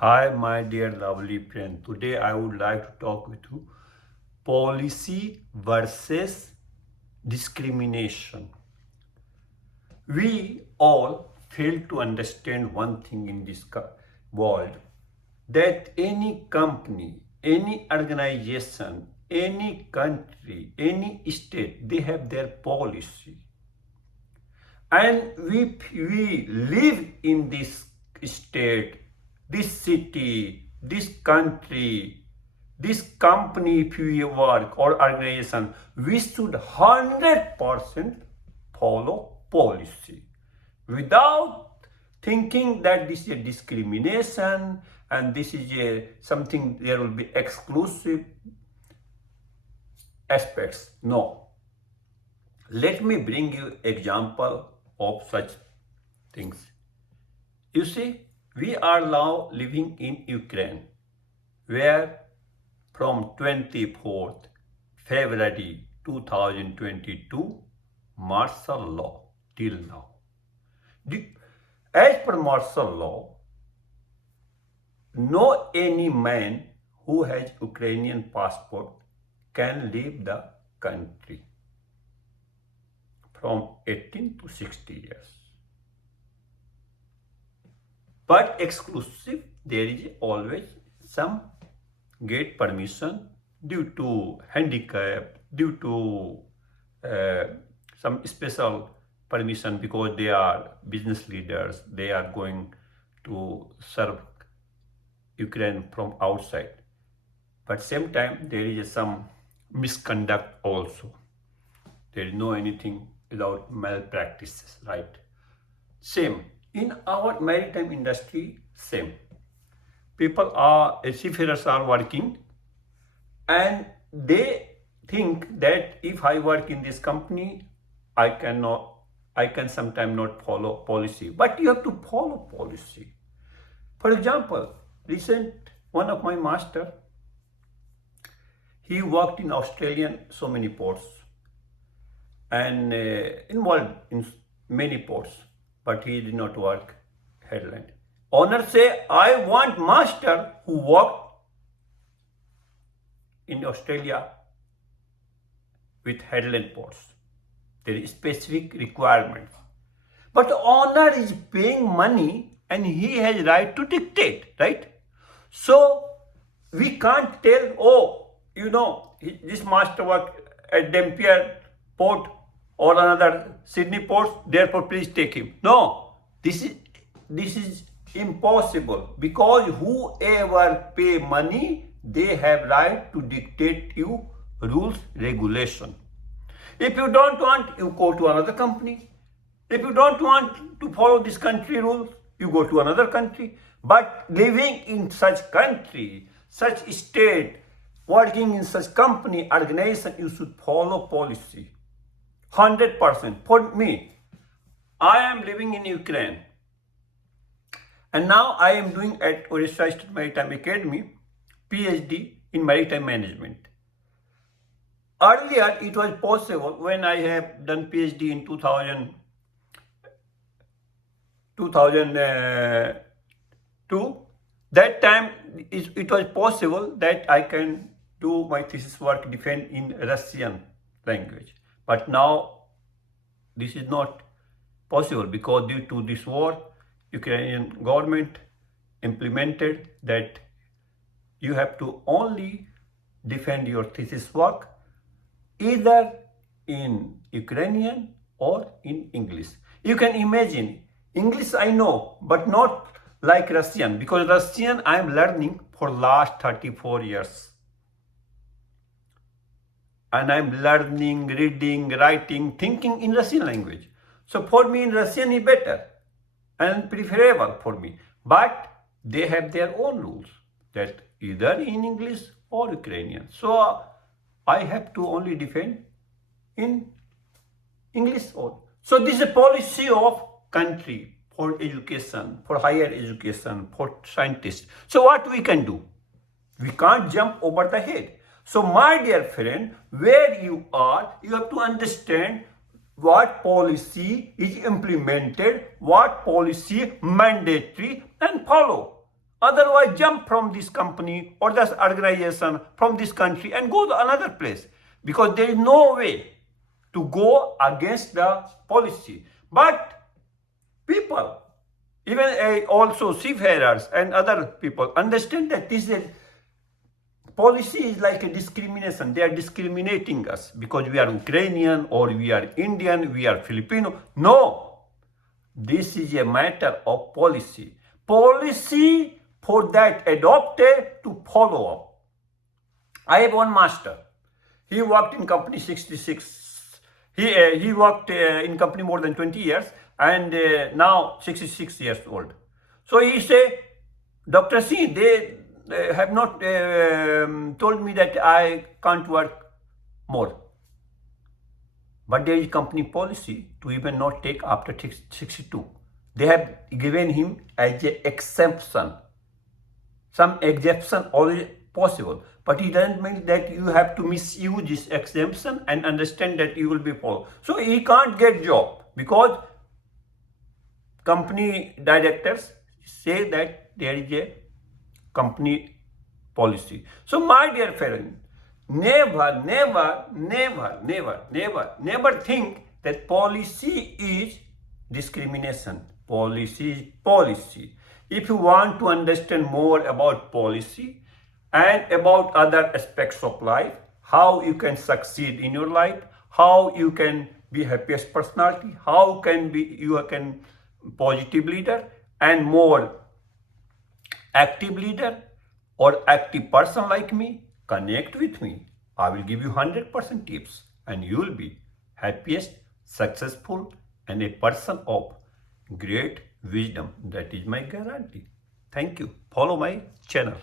Hi, my dear lovely friend. Today I would like to talk with you policy versus discrimination. We all fail to understand one thing in this world that any company, any organization, any country, any state, they have their policy. And we live in this state, this city, this country, this company, if we work or organization, we should 100% follow policy without thinking that this is a discrimination and this is a something there will be exclusive aspects. No. Let me bring you example of such things. You see, we are now living in Ukraine, where from 24th February 2022, martial law till now. As per martial law, no any man who has Ukrainian passport can leave the country from 18 to 60 years. But exclusive, there is always some get permission due to handicap, due to some special permission because they are business leaders, they are going to serve Ukraine from outside. But same time, there is some misconduct also. There is no anything without malpractices, right? Same. In our maritime industry, same. People are, seafarers are working and they think that if I work in this company, I can sometimes not follow policy. But you have to follow policy. For example, one of my master, he worked in Australian so many ports and involved in many ports, but he did not work headland. Owner say, I want master who worked in Australia with headland ports. There is specific requirements. But the owner is paying money and he has right to dictate, right? So we can't tell, this master worked at Dampier port or another Sydney port, therefore please take him. No, this is impossible because whoever pay money, they have right to dictate you rules, regulation. If you don't want, you go to another company. If you don't want to follow this country rules, you go to another country. But living in such country, such state, working in such company, organization, you should follow policy. 100%. For me, I am living in Ukraine. And now I am doing at Orissa State Maritime Academy, PhD in Maritime Management. Earlier, it was possible when I have done PhD in 2002. That time, it was possible that I can do my thesis work defend in Russian language. But now, this is not possible because due to this war, Ukrainian government implemented that you have to only defend your thesis work either in Ukrainian or in English. You can imagine, English I know, but not like Russian, because Russian I am learning for last 34 years. And I'm learning, reading, writing, thinking in Russian language. So for me in Russian is better and preferable for me. But they have their own rules that either in English or Ukrainian. So I have to only defend in English or. So this is a policy of country for education, for higher education, for scientists. So what we can do? We can't jump over the head. So my dear friend, where you are, you have to understand what policy is implemented, what policy mandatory, and follow. Otherwise, jump from this company or this organization, from this country, and go to another place, because there is no way to go against the policy. But people, even also seafarers and other people, understand that this is policy is like a discrimination. They are discriminating us because we are Ukrainian or we are Indian, we are Filipino. No, this is a matter of policy. Policy for that adopted to follow up. I have one master. He worked in company 66. He worked in company more than 20 years, and now 66 years old. So he say, Dr. C, they have not told me that I can't work more. But there is company policy to even not take after 62. They have given him as an exemption. Some exemption always possible, but it doesn't mean that you have to misuse this exemption and understand that you will be followed. So he can't get job because company directors say that there is a company policy. So my dear friend, never think that policy is discrimination. Policy is policy. If you want to understand more about policy and about other aspects of life, how you can succeed in your life, how you can be happiest personality, how can be you can positive leader and more active leader or active person like me, connect with me. I will give you 100% tips and you will be happiest, successful and a person of great wisdom. That is my guarantee. Thank you. Follow my channel.